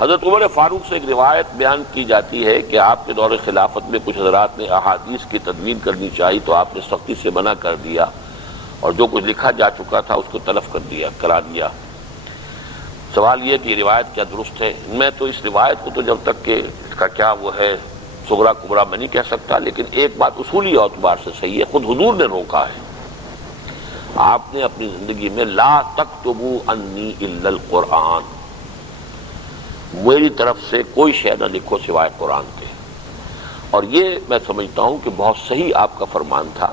حضرت عمر فاروق سے ایک روایت بیان کی جاتی ہے کہ آپ کے دور خلافت میں کچھ حضرات نے احادیث کی تدوین کرنی چاہی تو آپ نے سختی سے منع کر دیا، اور جو کچھ لکھا جا چکا تھا اس کو تلف کرا دیا۔ سوال یہ کہ یہ روایت کیا درست ہے؟ میں تو اس روایت کو تو جب تک کہ اس کا کیا وہ ہے صغرا کبرا میں نہیں کہہ سکتا، لیکن ایک بات اصولی اعتبار سے صحیح ہے، خود حضور نے روکا ہے۔ آپ نے اپنی زندگی میں لا تکتبوا انی الا القرآن، میری طرف سے کوئی شے نہ لکھو سوائے قرآن کے، اور یہ میں سمجھتا ہوں کہ بہت صحیح آپ کا فرمان تھا،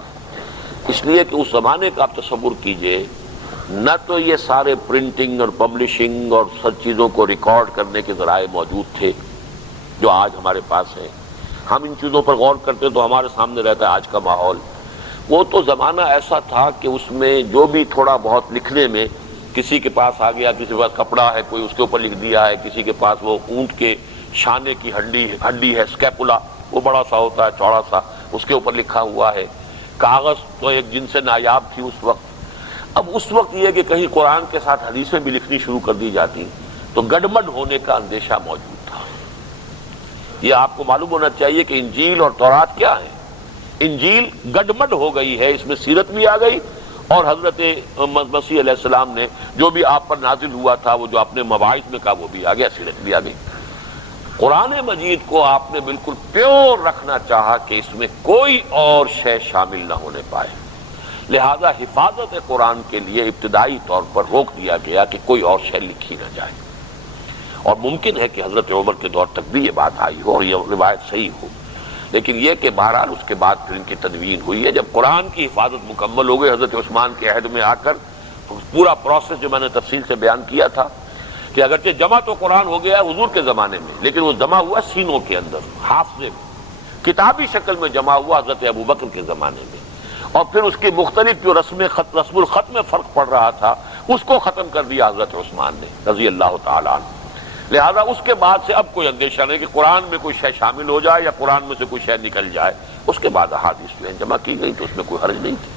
اس لیے کہ اس زمانے کا آپ تصور کیجئے، نہ تو یہ سارے پرنٹنگ اور پبلشنگ اور سب چیزوں کو ریکارڈ کرنے کے ذرائع موجود تھے جو آج ہمارے پاس ہیں۔ ہم ان چیزوں پر غور کرتے تو ہمارے سامنے رہتا ہے آج کا ماحول۔ وہ تو زمانہ ایسا تھا کہ اس میں جو بھی تھوڑا بہت لکھنے میں کسی کے پاس آ گیا، کسی کے پاس کپڑا ہے کوئی اس کے اوپر لکھ دیا ہے، کسی کے پاس وہ اونٹ کے شانے کی ہڈی ہے اسکیپولا، وہ بڑا سا ہوتا ہے چوڑا سا، اس کے اوپر لکھا ہوا ہے۔ کاغذ تو ایک جن سے نایاب تھی اس وقت۔ اب اس وقت یہ کہ کہیں قرآن کے ساتھ حدیثیں بھی لکھنی شروع کر دی جاتی تو گڈمڈ ہونے کا اندیشہ موجود تھا۔ یہ آپ کو معلوم ہونا چاہیے کہ انجیل اور تورات کیا ہے؟ انجیل گڈمڈ ہو گئی ہے، اس میں سیرت بھی آ گئی، اور حضرت مسیح علیہ السلام نے جو بھی آپ پر نازل ہوا تھا وہ جو اپنے مواعظ میں کہا وہ بھی آ گیا، سیرت بھی آ گئی۔ قرآن مجید کو آپ نے بالکل پیور رکھنا چاہا کہ اس میں کوئی اور شے شامل نہ ہونے پائے، لہذا حفاظت قرآن کے لیے ابتدائی طور پر روک دیا گیا کہ کوئی اور شے لکھی نہ جائے، اور ممکن ہے کہ حضرت عمر کے دور تک بھی یہ بات آئی ہو اور یہ روایت صحیح ہو، لیکن یہ کہ بہرحال اس کے بعد پھر ان کی تدوین ہوئی ہے۔ جب قرآن کی حفاظت مکمل ہو گئی حضرت عثمان کے عہد میں آ کر، پورا پروسیس جو میں نے تفصیل سے بیان کیا تھا کہ اگرچہ جمع تو قرآن ہو گیا ہے حضور کے زمانے میں، لیکن وہ جمع ہوا سینوں کے اندر، حافظے میں، کتابی شکل میں جمع ہوا حضرت ابوبکر کے زمانے میں، اور پھر اس کی مختلف جو رسم الخط میں فرق پڑ رہا تھا اس کو ختم کر دیا حضرت عثمان نے رضی اللہ تعالیٰ عنہ۔ لہذا اس کے بعد سے اب کوئی اندیشہ نہیں کہ قرآن میں کوئی شے شامل ہو جائے یا قرآن میں سے کوئی شے نکل جائے۔ اس کے بعد احادیث جو ہیں جمع کی گئی تو اس میں کوئی حرج نہیں تھی۔